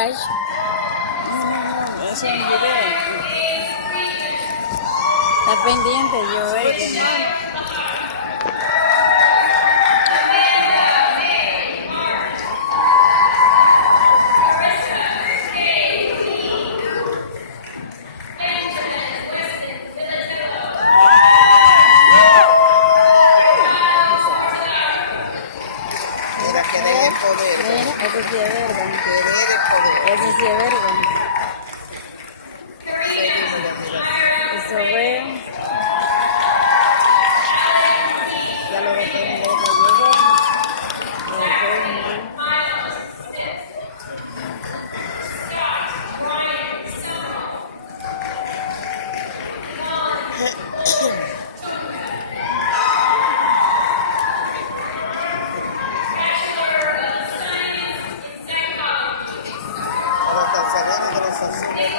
flash. Eso es un video. Está pendiente yo, que no. Mira, querer el poder. Mira, eso sí es verga. Querer el poder. Eso sí es verga. Seguimos la admiración. Eso veo. Ya lo dejé en letra, llegó. Lo dejé en letra. Ahora está saliendo de los azules.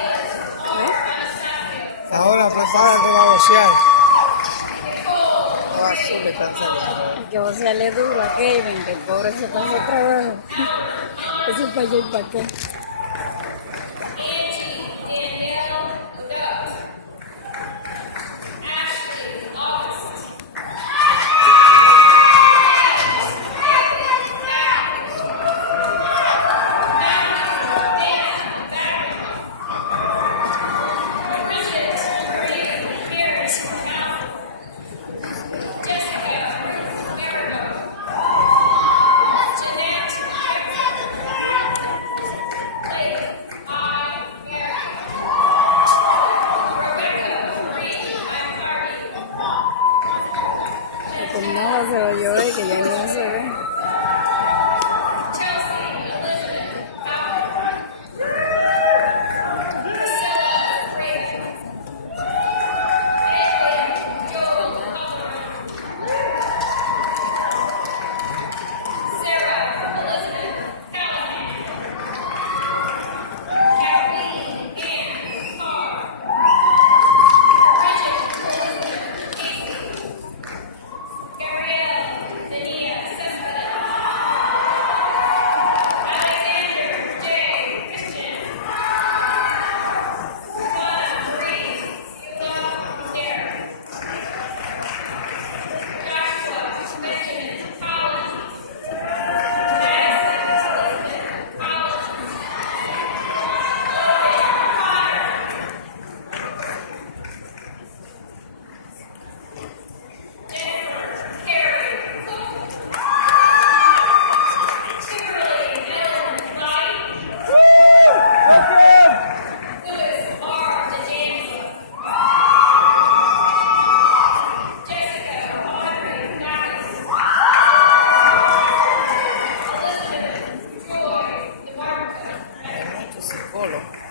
Ahora prepárate para bocear. Los azules están saliendo. Que vos se le duro a Kevin, que el pobre se pasó trabajo. Eso es para allá y para acá. Con nada se va a llover, que ya no se ve.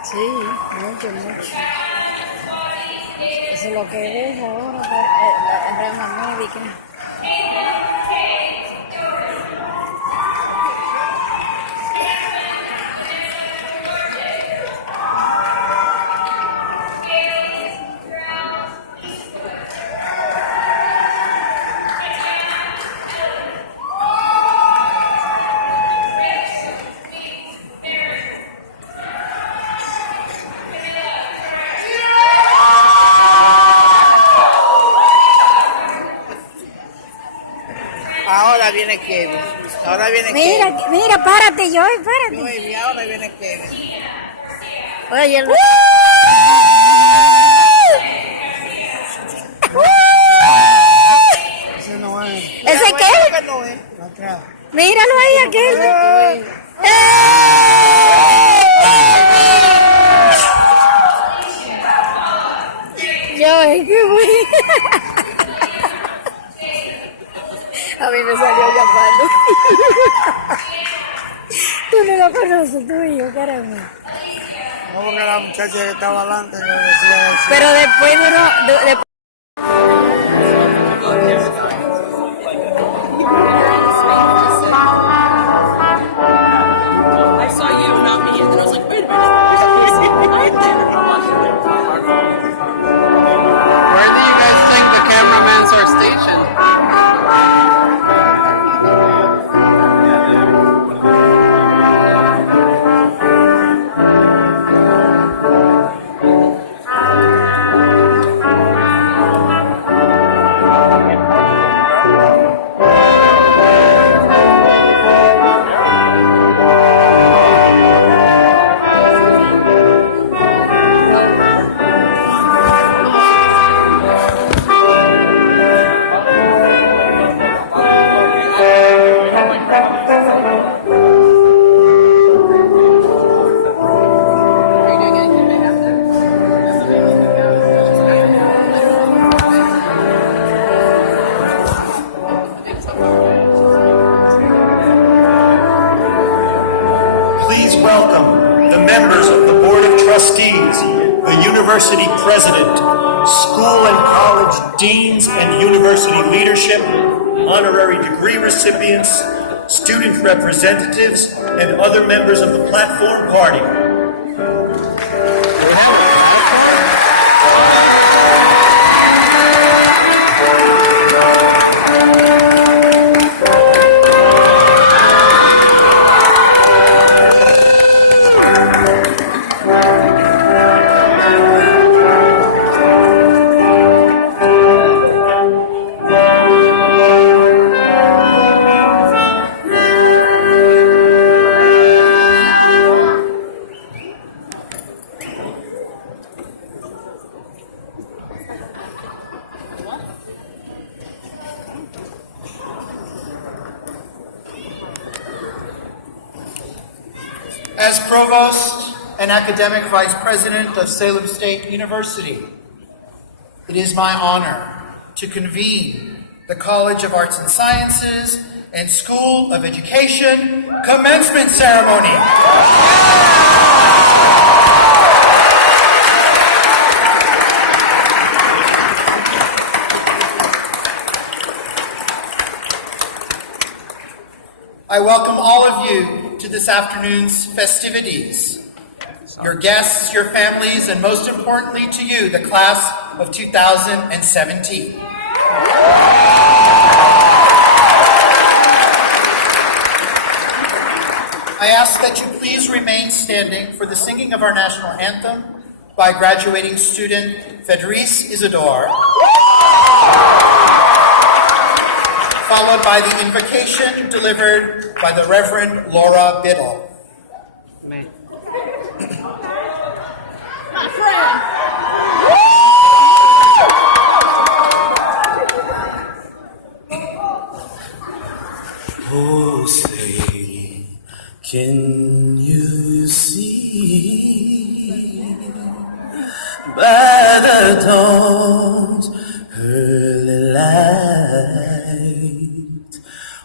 Sí, mucho, mucho. Eso es lo que ves ahora, la rama médica. Ahora viene Kevin. Ahora viene Mira, Kevin. mira, párate, Joy, párate. Baby, ahora viene Kevin. Oye, el... Ese no es. ¿Ese Mira, qué? que no es. Atrás. Míralo ahí, aquel. Joy, qué bueno. A mí me salió llamando. Tú no lo conoces, tú y yo, caramba. No, porque la muchacha que estaba adelante le decía eso. Pero después uno... I saw you, not me, and then I was like, wait a minute. I didn't watch it. Where do you guys think the cameramans are stationed? members of the Board of Trustees, the University President, school and college deans and university leadership, honorary degree recipients, student representatives, and other members of the platform party. As Provost and Academic Vice President of Salem State University, it is my honor to convene the College of Arts and Sciences and School of Education Commencement Ceremony. I welcome all of you to this afternoon's festivities, your guests, your families, and most importantly to you, the class of 2017. I ask that you please remain standing for the singing of our national anthem by graduating student Federice Isidore, followed by the invocation delivered by the Reverend Laura Biddle. Man. Oh, say, can you see by the dawn's early light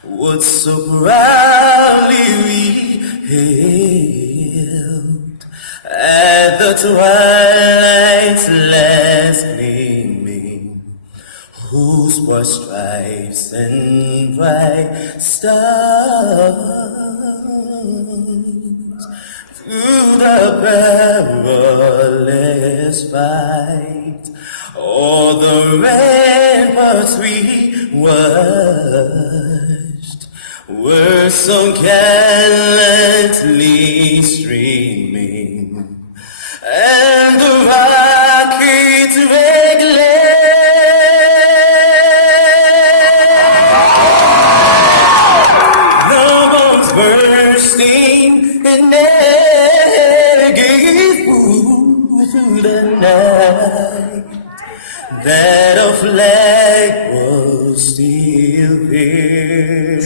what so proudly we hailed at the twilight's last gleaming, whose broad stripes and bright stars through the perilous fight o'er the ramparts we watched were so gallantly streaming, and the rockets red glare, the bombs bursting and air gave through the night, that a flag was still there.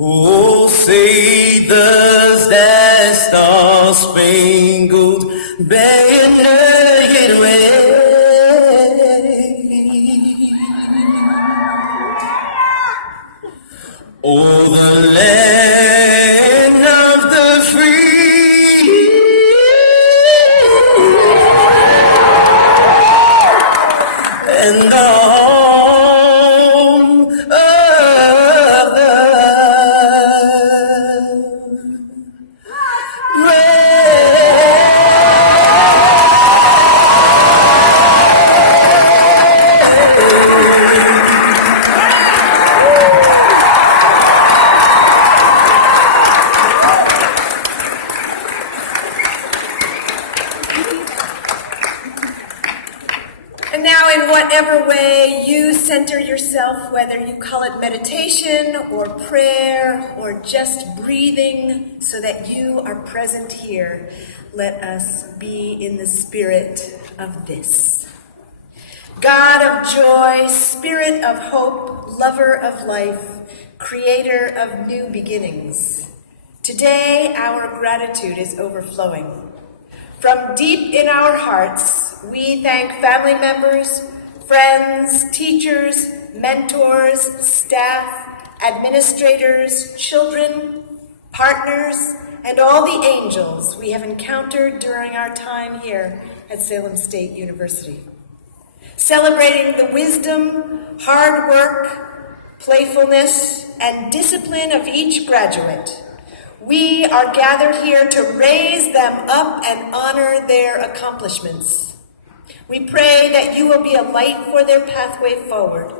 Oh, say does that star-spangled banner yet wave o'er the land of the free, and the home of the And now, in whatever way you center yourself, whether you call it meditation or prayer or just breathing so that you are present here, let us be in the spirit of this. God of joy, spirit of hope, lover of life, creator of new beginnings. Today, our gratitude is overflowing. From deep in our hearts, we thank family members, friends, teachers, mentors, staff, administrators, children, partners, and all the angels we have encountered during our time here at Salem State University. Celebrating the wisdom, hard work, playfulness, and discipline of each graduate, we are gathered here to raise them up and honor their accomplishments. We pray that you will be a light for their pathway forward,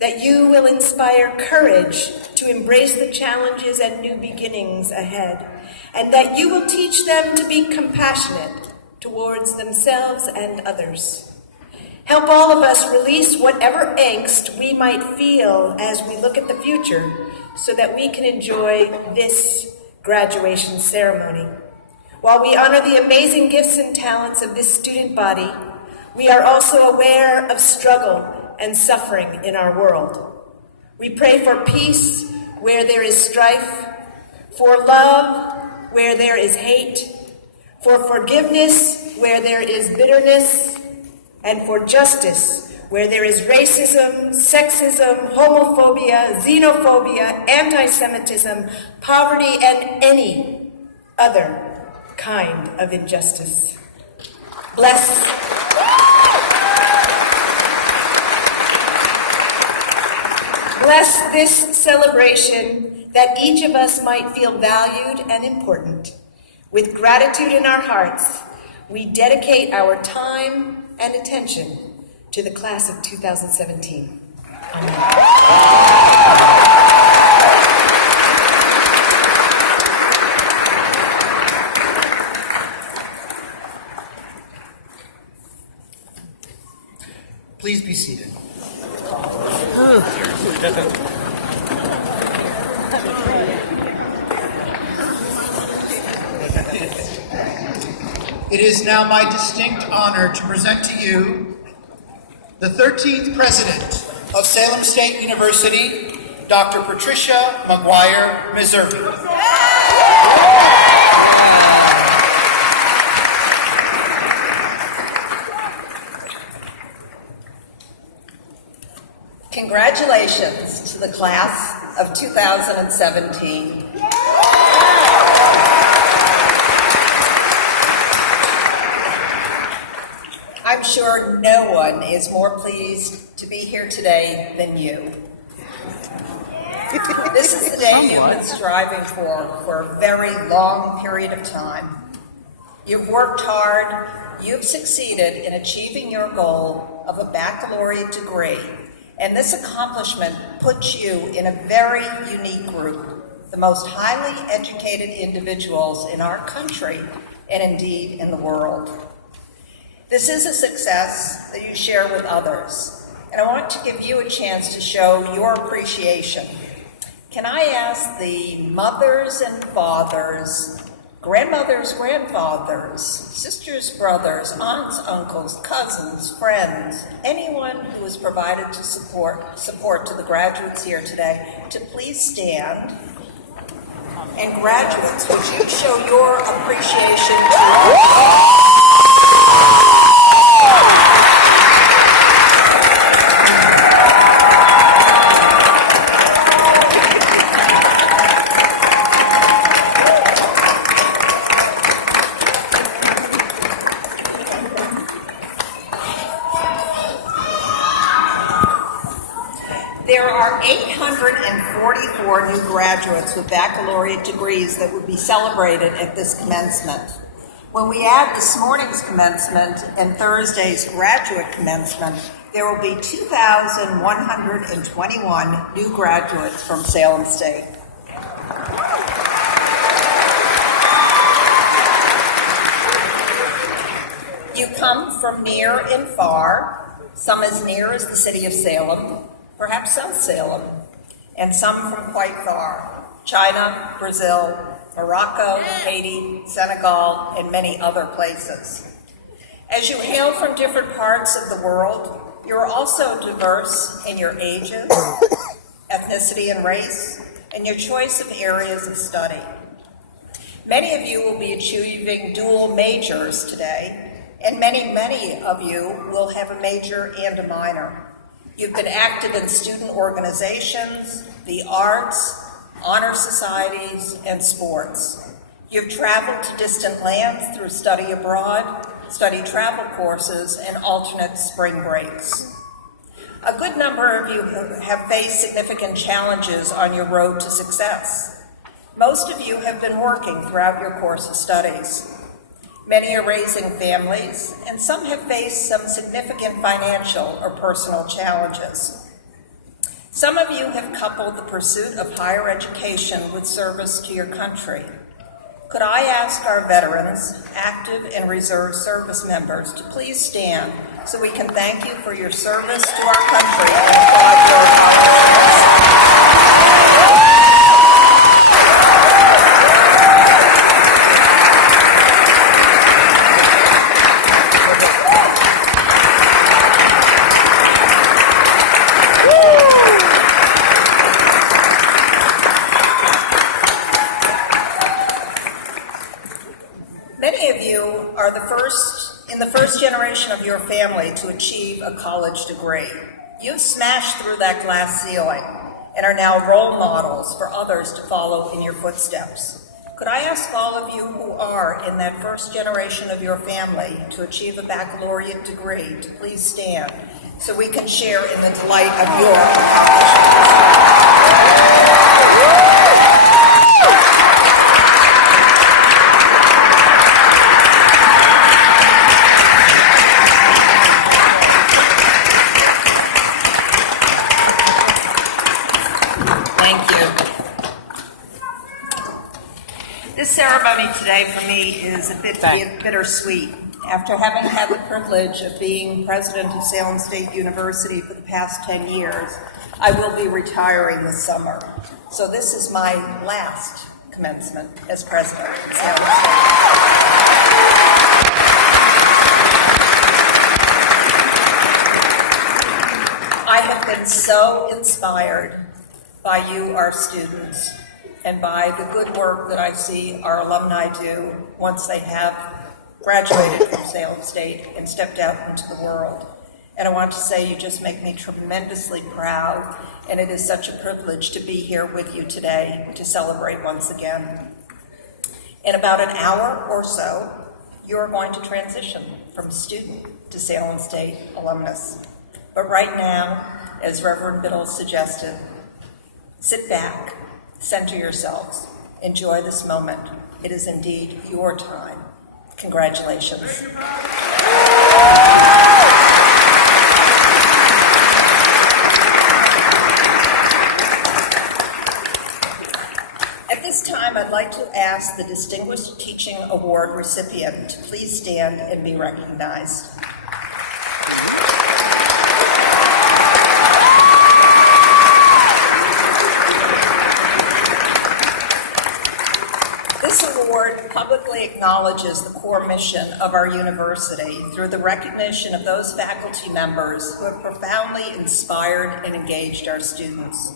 that you will inspire courage to embrace the challenges and new beginnings ahead, and that you will teach them to be compassionate towards themselves and others. Help all of us release whatever angst we might feel as we look at the future so that we can enjoy this graduation ceremony. While we honor the amazing gifts and talents of this student body, we are also aware of struggle and suffering in our world. We pray for peace where there is strife, for love where there is hate, for forgiveness where there is bitterness, and for justice where there is racism, sexism, homophobia, xenophobia, anti-Semitism, poverty, and any other kind of injustice. Bless this celebration that each of us might feel valued and important. With gratitude in our hearts, we dedicate our time and attention to the class of 2017. Amen. Please be seated. It is now my distinct honor to present to you the 13th President of Salem State University, Dr. Patricia McGuire Meservey. Congratulations to the class of 2017. I'm sure no one is more pleased to be here today than you. This is the day you've been striving for a very long period of time. You've worked hard, you've succeeded in achieving your goal of a baccalaureate degree, and this accomplishment puts you in a very unique group, the most highly educated individuals in our country and indeed in the world. This is a success that you share with others, and I want to give you a chance to show your appreciation. Can I ask the mothers and fathers, grandmothers, grandfathers, sisters, brothers, aunts, uncles, cousins, friends, anyone who has provided to support to the graduates here today, to please stand. And graduates, would you show your appreciation to There are 844 new graduates with baccalaureate degrees that would be celebrated at this commencement. When we add this morning's commencement and Thursday's graduate commencement, there will be 2,121 new graduates from Salem State. You come from near and far, some as near as the city of Salem, perhaps South Salem, and some from quite far, China, Brazil, Morocco, Haiti, Senegal, and many other places. As you hail from different parts of the world, you're also diverse in your ages, ethnicity and race, and your choice of areas of study. Many of you will be achieving dual majors today, and many of you will have a major and a minor. You've been active in student organizations, the arts, honor societies, and sports. You've traveled to distant lands through study abroad, study travel courses, and alternate spring breaks. A good number of you have faced significant challenges on your road to success. Most of you have been working throughout your course of studies. Many are raising families, and some have faced some significant financial or personal challenges. Some of you have coupled the pursuit of higher education with service to your country. Could I ask our veterans, active and reserve service members, to please stand so we can thank you for your service to our country and applaud your accomplishments. Many of you are in the first generation of your family to achieve a college degree. You've smashed through that glass ceiling and are now role models for others to follow in your footsteps. Could I ask all of you who are in that first generation of your family to achieve a baccalaureate degree to please stand so we can share in the delight of your accomplishments? This ceremony today for me is a bit bittersweet. After having had the privilege of being president of Salem State University for the past 10 years, I will be retiring this summer. So this is my last commencement as president of Salem State. I have been so inspired by you, our students, and by the good work that I see our alumni do once they have graduated from Salem State and stepped out into the world. And I want to say you just make me tremendously proud, and it is such a privilege to be here with you today to celebrate once again. In about an hour or so, you are going to transition from student to Salem State alumnus. But right now, as Reverend Biddle suggested, sit back, center yourselves, enjoy this moment. It is indeed your time. Congratulations. At this time, I'd like to ask the Distinguished Teaching Award recipient to please stand and be recognized. This award publicly acknowledges the core mission of our university through the recognition of those faculty members who have profoundly inspired and engaged our students.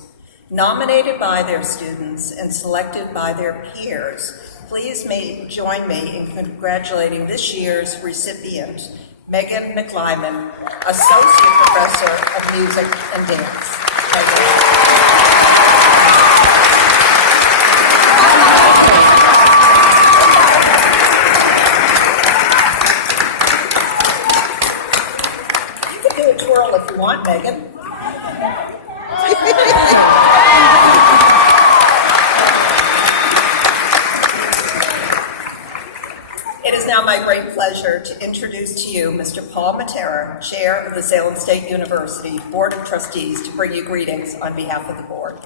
Nominated by their students and selected by their peers, please join me in congratulating this year's recipient, Megan McLyman, Associate Professor of Music and Dance. Twirl if you want, Megan. It is now my great pleasure to introduce to you Mr. Paul Matera, Chair of the Salem State University Board of Trustees, to bring you greetings on behalf of the board.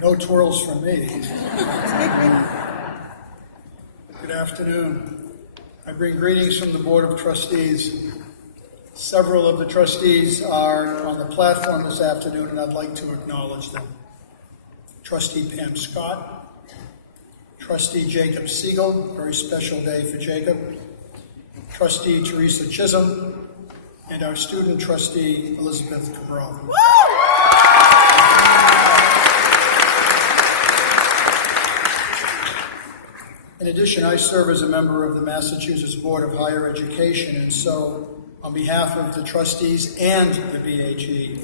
No twirls from me. Good afternoon. I bring greetings from the Board of Trustees. Several of the trustees are on the platform this afternoon, and I'd like to acknowledge them. Trustee Pam Scott, Trustee Jacob Siegel, very special day for Jacob, Trustee Teresa Chisholm, and our student trustee, Elizabeth Cabral. In addition, I serve as a member of the Massachusetts Board of Higher Education, and so on behalf of the trustees and the BHE,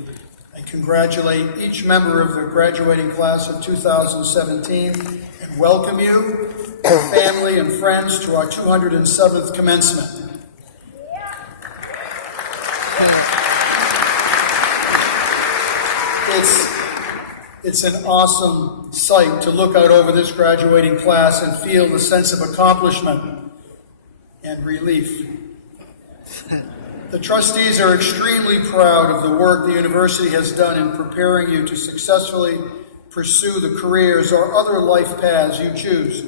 I congratulate each member of the graduating class of 2017 and welcome you, family and friends, to our 207th commencement. It's an awesome sight to look out over this graduating class and feel the sense of accomplishment and relief. The trustees are extremely proud of the work the university has done in preparing you to successfully pursue the careers or other life paths you choose.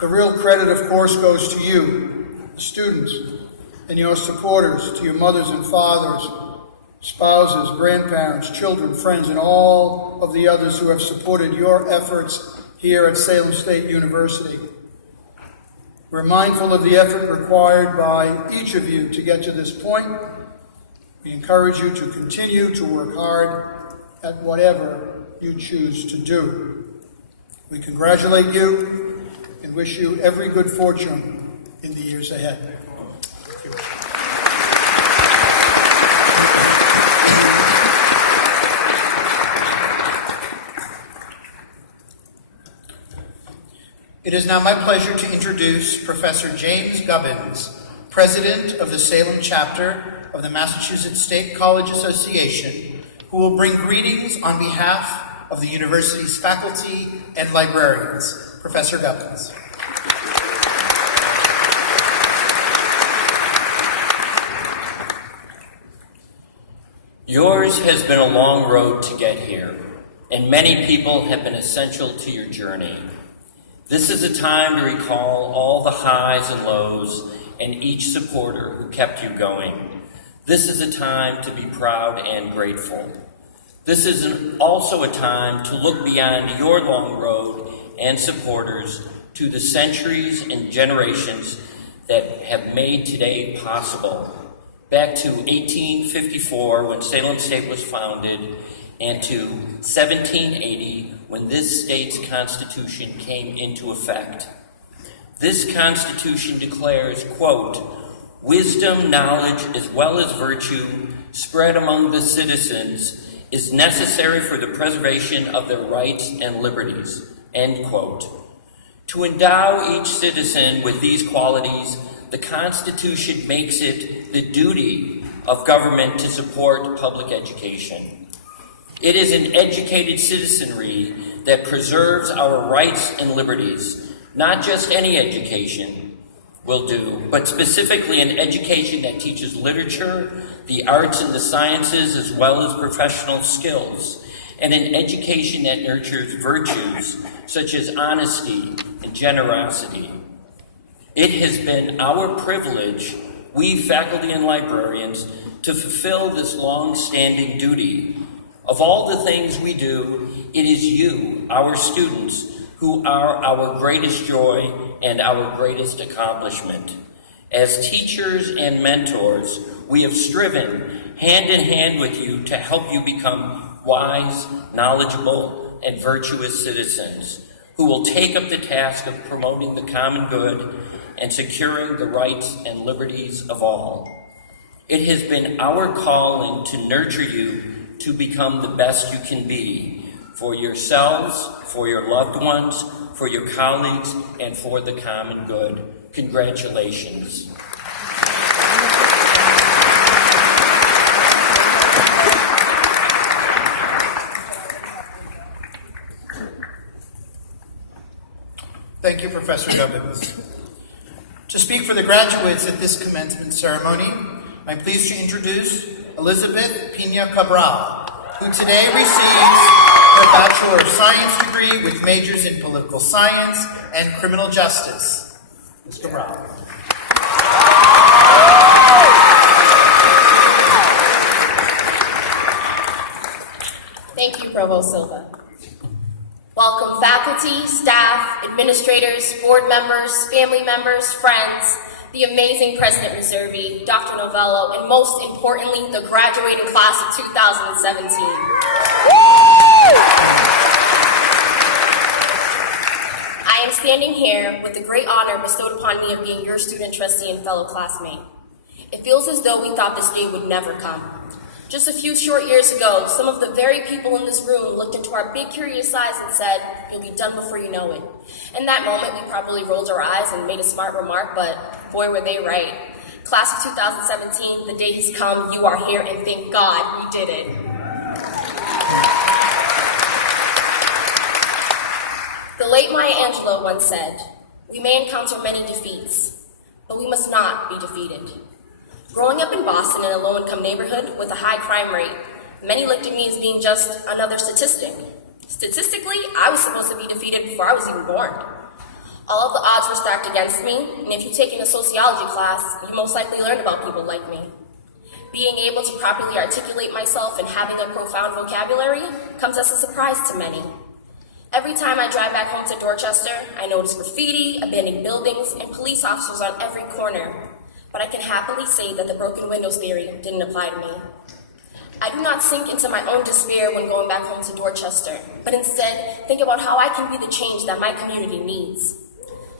The real credit, of course, goes to you, the students, and your supporters, to your mothers and fathers, spouses, grandparents, children, friends, and all of the others who have supported your efforts here at Salem State University. We're mindful of the effort required by each of you to get to this point. We encourage you to continue to work hard at whatever you choose to do. We congratulate you and wish you every good fortune in the years ahead. It is now my pleasure to introduce Professor James Gubbins, President of the Salem Chapter of the Massachusetts State College Association, who will bring greetings on behalf of the university's faculty and librarians. Professor Gubbins. Yours has been a long road to get here, and many people have been essential to your journey. This is a time to recall all the highs and lows and each supporter who kept you going. This is a time to be proud and grateful. This is also a time to look beyond your long road and supporters to the centuries and generations that have made today possible. Back to 1854 when Salem State was founded, and to 1780 when this state's constitution came into effect. This constitution declares, quote, "Wisdom, knowledge, as well as virtue, spread among the citizens, is necessary for the preservation of their rights and liberties," end quote. To endow each citizen with these qualities, the Constitution makes it the duty of government to support public education. It is an educated citizenry that preserves our rights and liberties. Not just any education will do, but specifically an education that teaches literature, the arts and the sciences, as well as professional skills, and an education that nurtures virtues such as honesty and generosity. It has been our privilege, we faculty and librarians, to fulfill this long-standing duty. Of all the things we do, it is you, our students, who are our greatest joy and our greatest accomplishment. As teachers and mentors, we have striven hand in hand with you to help you become wise, knowledgeable, and virtuous citizens who will take up the task of promoting the common good and securing the rights and liberties of all. It has been our calling to nurture you to become the best you can be for yourselves, for your loved ones, for your colleagues, and for the common good. Congratulations. Thank you, Professor Gubbins. To speak for the graduates at this commencement ceremony, I'm pleased to introduce Elizabeth Pina Cabral, who today receives her Bachelor of Science degree with majors in political science and criminal justice. Ms. Cabral. Thank you, Provost Silva. Welcome faculty, staff, administrators, board members, family members, friends, the amazing President Reservi, Dr. Novello, and most importantly, the graduating class of 2017. I am standing here with the great honor bestowed upon me of being your student trustee and fellow classmate. It feels as though we thought this day would never come. Just a few short years ago, some of the very people in this room looked into our big curious eyes and said, "You'll be done before you know it." In that moment, we probably rolled our eyes and made a smart remark, but boy, were they right. Class of 2017, the day has come, you are here, and thank God we did it. The late Maya Angelou once said, "We may encounter many defeats, but we must not be defeated." Growing up in Boston in a low-income neighborhood with a high crime rate, many looked at me as being just another statistic. Statistically, I was supposed to be defeated before I was even born. All of the odds were stacked against me, and if you've taken a sociology class, you most likely learned about people like me. Being able to properly articulate myself and having a profound vocabulary comes as a surprise to many. Every time I drive back home to Dorchester, I notice graffiti, abandoned buildings, and police officers on every corner. But I can happily say that the broken windows theory didn't apply to me. I do not sink into my own despair when going back home to Dorchester, but instead think about how I can be the change that my community needs.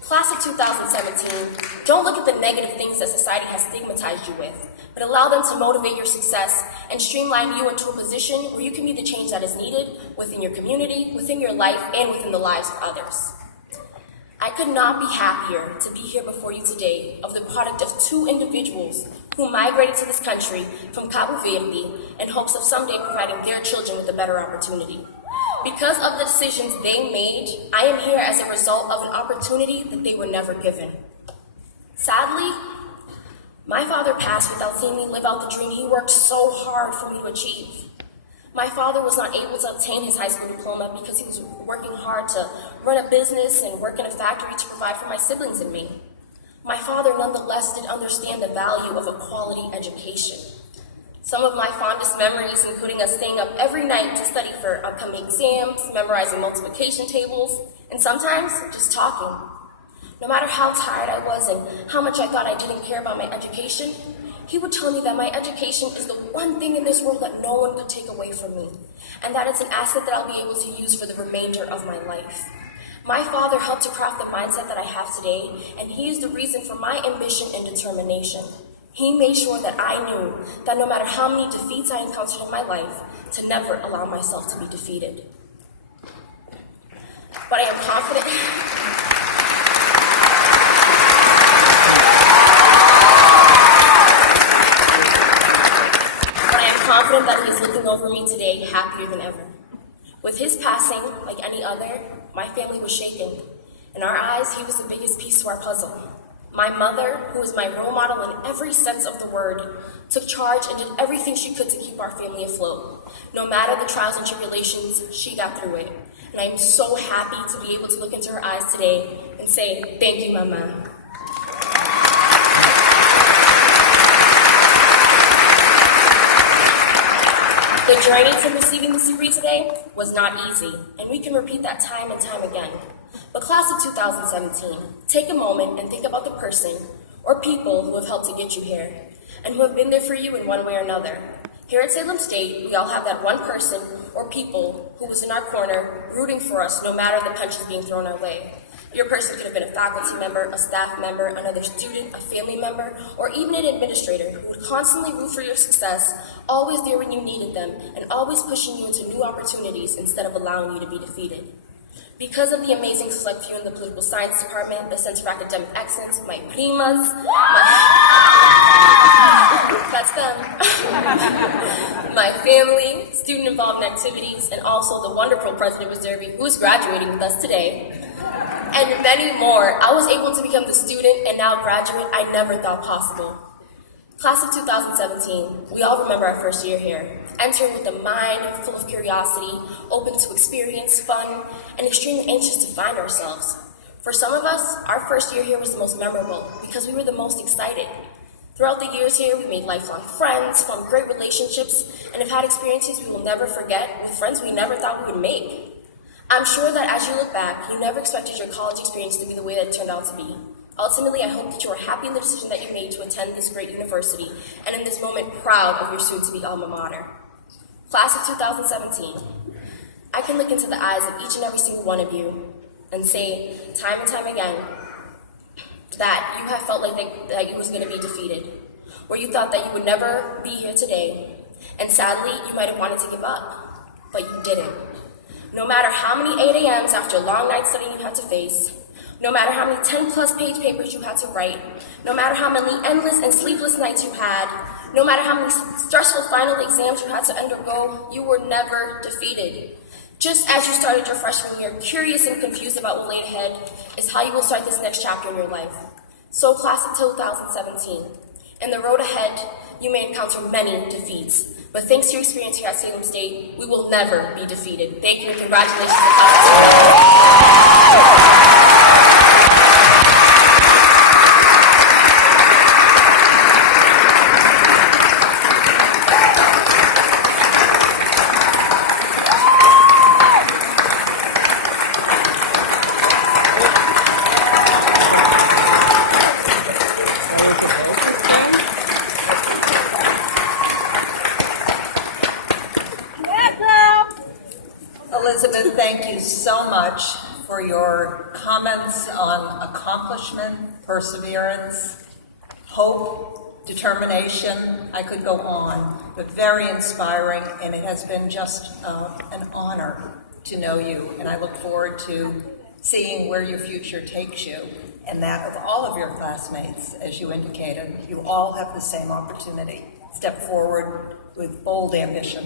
Class of 2017, don't look at the negative things that society has stigmatized you with, but allow them to motivate your success and streamline you into a position where you can be the change that is needed within your community, within your life, and within the lives of others. I could not be happier to be here before you today of the product of two individuals who migrated to this country from Cabo Verde in hopes of someday providing their children with a better opportunity. Because of the decisions they made, I am here as a result of an opportunity that they were never given. Sadly, my father passed without seeing me live out the dream he worked so hard for me to achieve. My father was not able to obtain his high school diploma because he was working hard to run a business and work in a factory to provide for my siblings and me. My father nonetheless did understand the value of a quality education. Some of my fondest memories, including us staying up every night to study for upcoming exams, memorizing multiplication tables, and sometimes just talking. No matter how tired I was and how much I thought I didn't care about my education, he would tell me that my education is the one thing in this world that no one could take away from me, and that it's an asset that I'll be able to use for the remainder of my life. My father helped to craft the mindset that I have today, and he is the reason for my ambition and determination. He made sure that I knew that no matter how many defeats I encountered in my life, to never allow myself to be defeated. But I am confident. Confident that he's looking over me today, happier than ever. With his passing, like any other, my family was shaken. In our eyes, he was the biggest piece to our puzzle. My mother, who was my role model in every sense of the word, took charge and did everything she could to keep our family afloat. No matter the trials and tribulations, she got through it. And I am so happy to be able to look into her eyes today and say, "Thank you, Mama." The journey to receiving this degree today was not easy, and we can repeat that time and time again. But class of 2017, take a moment and think about the person or people who have helped to get you here, and who have been there for you in one way or another. Here at Salem State, we all have that one person or people who was in our corner, rooting for us no matter the punches being thrown our way. Your person could have been a faculty member, a staff member, another student, a family member, or even an administrator who would constantly root for your success, always there when you needed them, and always pushing you into new opportunities instead of allowing you to be defeated. Because of the amazing select few in the political science department, the Center for Academic Excellence, my primas, that's them, my family, student-involved activities, and also the wonderful President Reservi, who is graduating with us today, and many more, I was able to become the student and now graduate I never thought possible. Class of 2017, we all remember our first year here, entering with a mind full of curiosity, open to experience, fun, and extremely anxious to find ourselves. For some of us, our first year here was the most memorable because we were the most excited. Throughout the years here, we made lifelong friends, formed great relationships, and have had experiences we will never forget with friends we never thought we would make. I'm sure that as you look back, you never expected your college experience to be the way that it turned out to be. Ultimately, I hope that you are happy in the decision that you made to attend this great university, and in this moment, proud of your soon-to-be alma mater. Class of 2017, I can look into the eyes of each and every single one of you and say, time and time again, that you have felt like that you was going to be defeated, where you thought that you would never be here today, And sadly, you might have wanted to give up, but you didn't. No matter how many 8 a.m.s after a long night studying you had to face, no matter how many 10-plus page papers you had to write, no matter how many endless and sleepless nights you had, no matter how many stressful final exams you had to undergo, you were never defeated. Just as you started your freshman year, curious and confused about what laid ahead, is how you will start this next chapter in your life. So class of 2017. In the road ahead, you may encounter many defeats, but thanks to your experience here at Salem State, we will never be defeated. Thank you and congratulations to class of 2017. Elizabeth, thank you so much for your comments on accomplishment, perseverance, hope, determination. I could go on, but very inspiring, and it has been just an honor to know you, and I look forward to seeing where your future takes you, and that of all of your classmates, as you indicated. You all have the same opportunity. Step forward with bold ambition.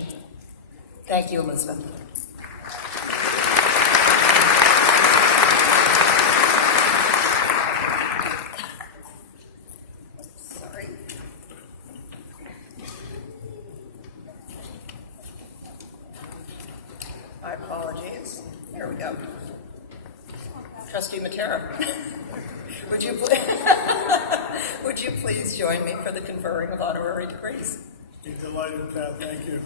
Thank you, Elizabeth. Sorry. My apologies. Here we go. Trustee Matera, would you please join me for the conferring of honorary degrees? Be delighted, Pat. Thank you.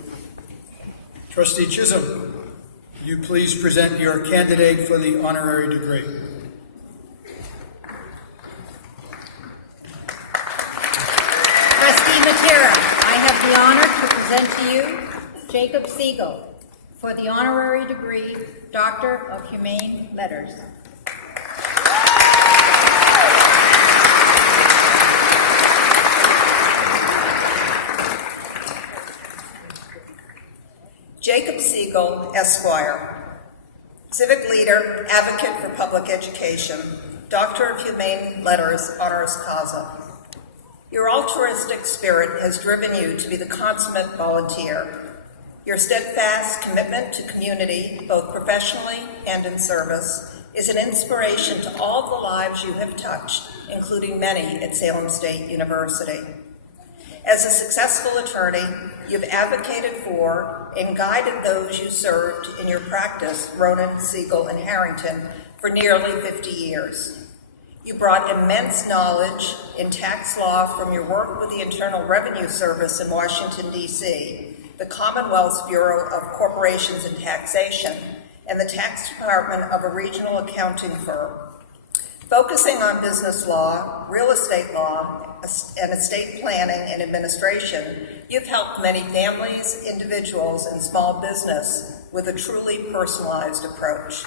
Trustee Chisholm, will you please present your candidate for the honorary degree? Trustee Matera, I have the honor to present to you Jacob Siegel for the honorary degree, Doctor of Humane Letters. Jacob Siegel, Esquire, civic leader, advocate for public education, Doctor of Humane Letters, honoris causa. Your altruistic spirit has driven you to be the consummate volunteer. Your steadfast commitment to community, both professionally and in service, is an inspiration to all the lives you have touched, including many at Salem State University. As a successful attorney, you've advocated for and guided those you served in your practice, Ronan, Siegel, and Harrington, for nearly 50 years. You brought immense knowledge in tax law from your work with the Internal Revenue Service in Washington, D.C., the Commonwealth's Bureau of Corporations and Taxation, and the tax department of a regional accounting firm. Focusing on business law, real estate law, and estate planning and administration, you've helped many families, individuals, and small business with a truly personalized approach.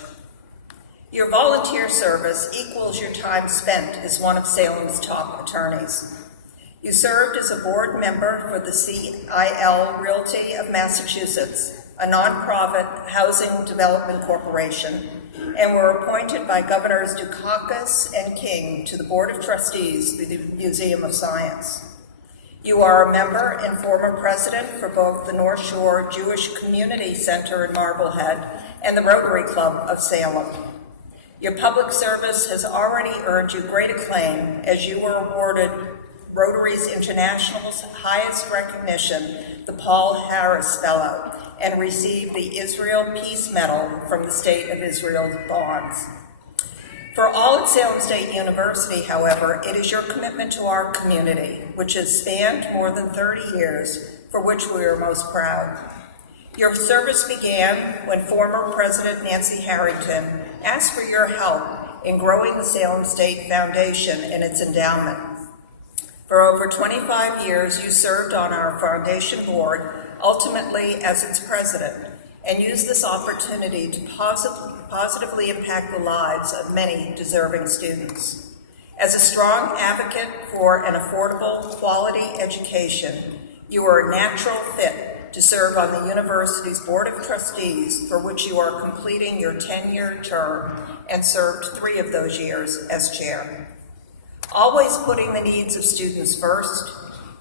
Your volunteer service equals your time spent as one of Salem's top attorneys. You served as a board member for the CIL Realty of Massachusetts, a nonprofit housing development corporation, and were appointed by Governors Dukakis and King to the Board of Trustees for the Museum of Science. You are a member and former president for both the North Shore Jewish Community Center in Marblehead and the Rotary Club of Salem. Your public service has already earned you great acclaim as you were awarded Rotary's International's highest recognition, the Paul Harris Fellow, and received the Israel Peace Medal from the State of Israel's Bonds. For all at Salem State University, however, it is your commitment to our community, which has spanned more than 30 years, for which we are most proud. Your service began when former President Nancy Harrington asked for your help in growing the Salem State Foundation and its endowment. For over 25 years, you served on our foundation board, ultimately as its president, and used this opportunity to positively impact the lives of many deserving students. As a strong advocate for an affordable, quality education, you are a natural fit to serve on the university's Board of Trustees, for which you are completing your 10-year term and served 3 of those years as chair. Always putting the needs of students first,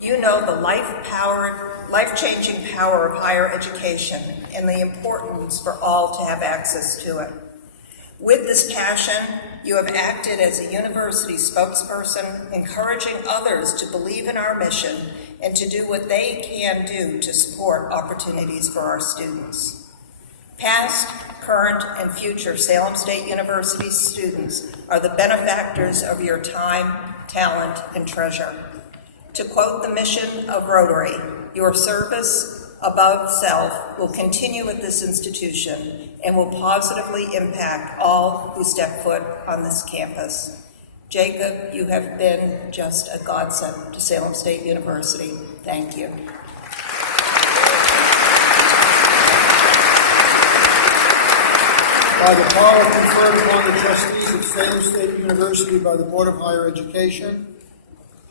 you know the life-changing power of higher education and the importance for all to have access to it. With this passion, you have acted as a university spokesperson, encouraging others to believe in our mission and to do what they can do to support opportunities for our students. Past, current, and future Salem State University students are the benefactors of your time, talent, and treasure. To quote the mission of Rotary, your service above self will continue at this institution and will positively impact all who step foot on this campus. Jacob, you have been just a godsend to Salem State University. Thank you. By the power conferred upon the trustees of Salem State University by the Board of Higher Education,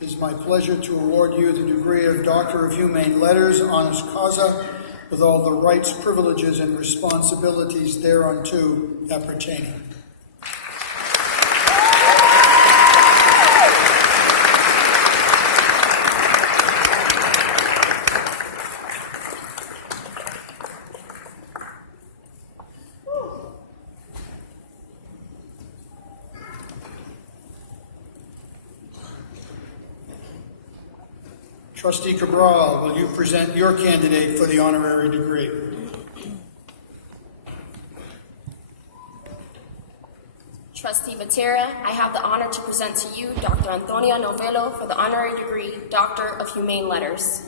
it is my pleasure to award you the degree of Doctor of Humane Letters, honoris causa, with all the rights, privileges, and responsibilities thereunto appertaining. Trustee Cabral, will you present your candidate for the honorary degree? Trustee Batera, I have the honor to present to you Dr. Antonio Novello for the honorary degree, Doctor of Humane Letters.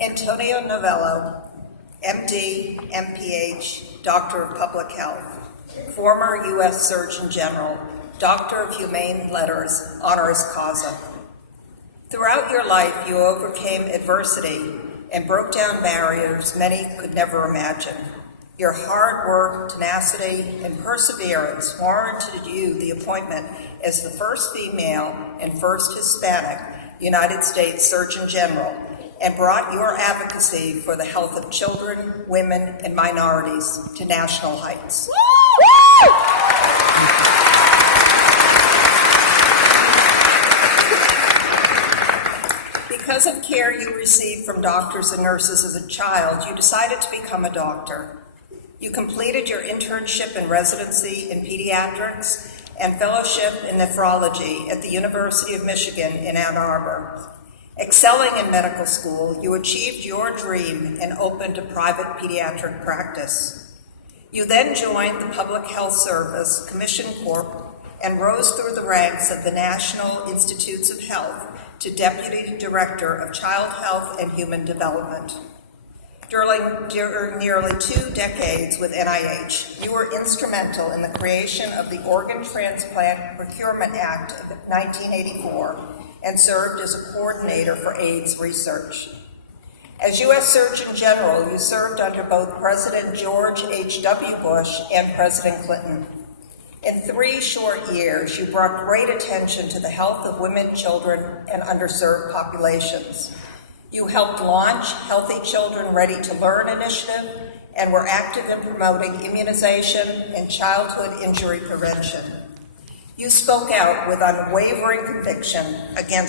Antonio Novello, MD, MPH, Doctor of Public Health, former U.S. Surgeon General, Doctor of Humane Letters, honoris causa. Throughout your life, you overcame adversity and broke down barriers many could never imagine. Your hard work, tenacity, and perseverance warranted you the appointment as the first female and first Hispanic United States Surgeon General, and brought your advocacy for the health of children, women, and minorities to national heights. Because of care you received from doctors and nurses as a child, you decided to become a doctor. You completed your internship and residency in pediatrics and fellowship in nephrology at the University of Michigan in Ann Arbor. Excelling in medical school, you achieved your dream and opened a private pediatric practice. You then joined the Public Health Service, Commission Corp, and rose through the ranks of the National Institutes of Health to Deputy Director of Child Health and Human Development. During nearly 2 decades with NIH, you were instrumental in the creation of the Organ Transplant Procurement Act of 1984 and served as a coordinator for AIDS research. As U.S. Surgeon General, you served under both President George H.W. Bush and President Clinton. In 3 short years, you brought great attention to the health of women, children, and underserved populations. You helped launch Healthy Children Ready to Learn initiative and were active in promoting immunization and childhood injury prevention. You spoke out with unwavering conviction against